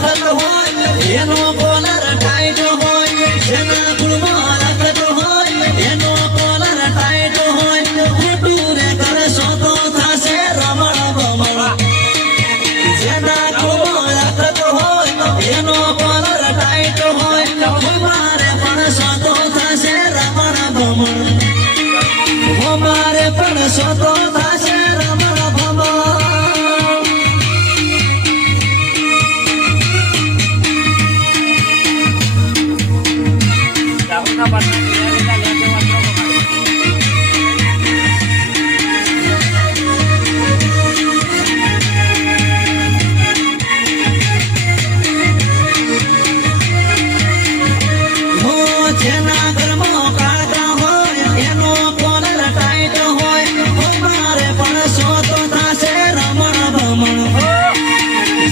લખત હોય એનો caller tight હોય જેના કુળમાં લખત હોય એનો કોલર ટાઈટ હોય ખોટું રે કરશો તો થશે રમણ ભમણ જેના કુળમાં લખત હોય એનો કોલર ટાઈટ હોય મારે પણ તો થશે રમણ ભમણ મારે પણ તો થશે રમણ ભમણ જેના ઘરમાં કાળકા હોય એનો કોલર ટાઈટ હોય મારે પણ તો થશે રમણ ભમણ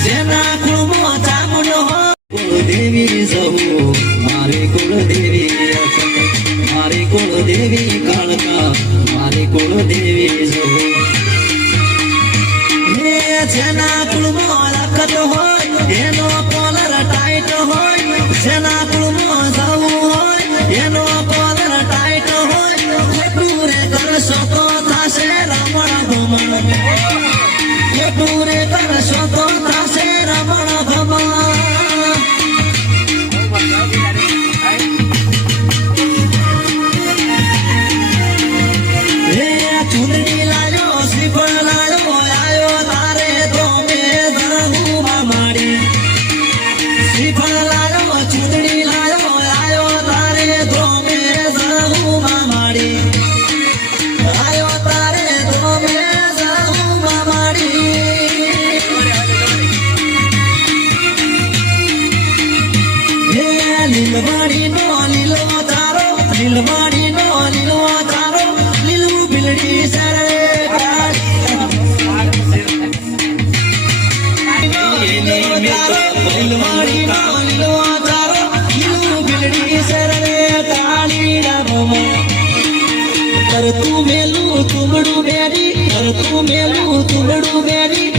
જેના કુળમાં ચામુંડ હોય કુળદેવી જવું મારી કુળદેવી મારી કુળદેવી કાળકા મારી કુળદેવી જવું જેના કુળમાં લખત હોય એનો કોલર ટાઈટ હોય જેના કુળમાં જવું હોય એનો કોલર ટાઈટ હોય પૂરે કરશો તો થશે રમણ ભમણ પૂરે કરશો તો થશે રમણ ભમણ ચૂંદડી લાયો શ્રીફળ લાયો આયો તારે તો મેં ધરહુમાં માડી શ્રીફળ લાયો ચૂંદડી લાયો આયો તારે તો મેં ધરહુમાં માડી આયો તારે તો મેં ધરહુમાં માડી લીલવાડી નો લીલો તારો લીલવાડી નો લીલો તારો લીલું બિલડી સરે લીલવાડી નો લીલો તારો લીલું બિલડી સરે કાળી ડાબો કર તું મેલું તુમડું બેરી કર તું મેલું તુમડું બેરી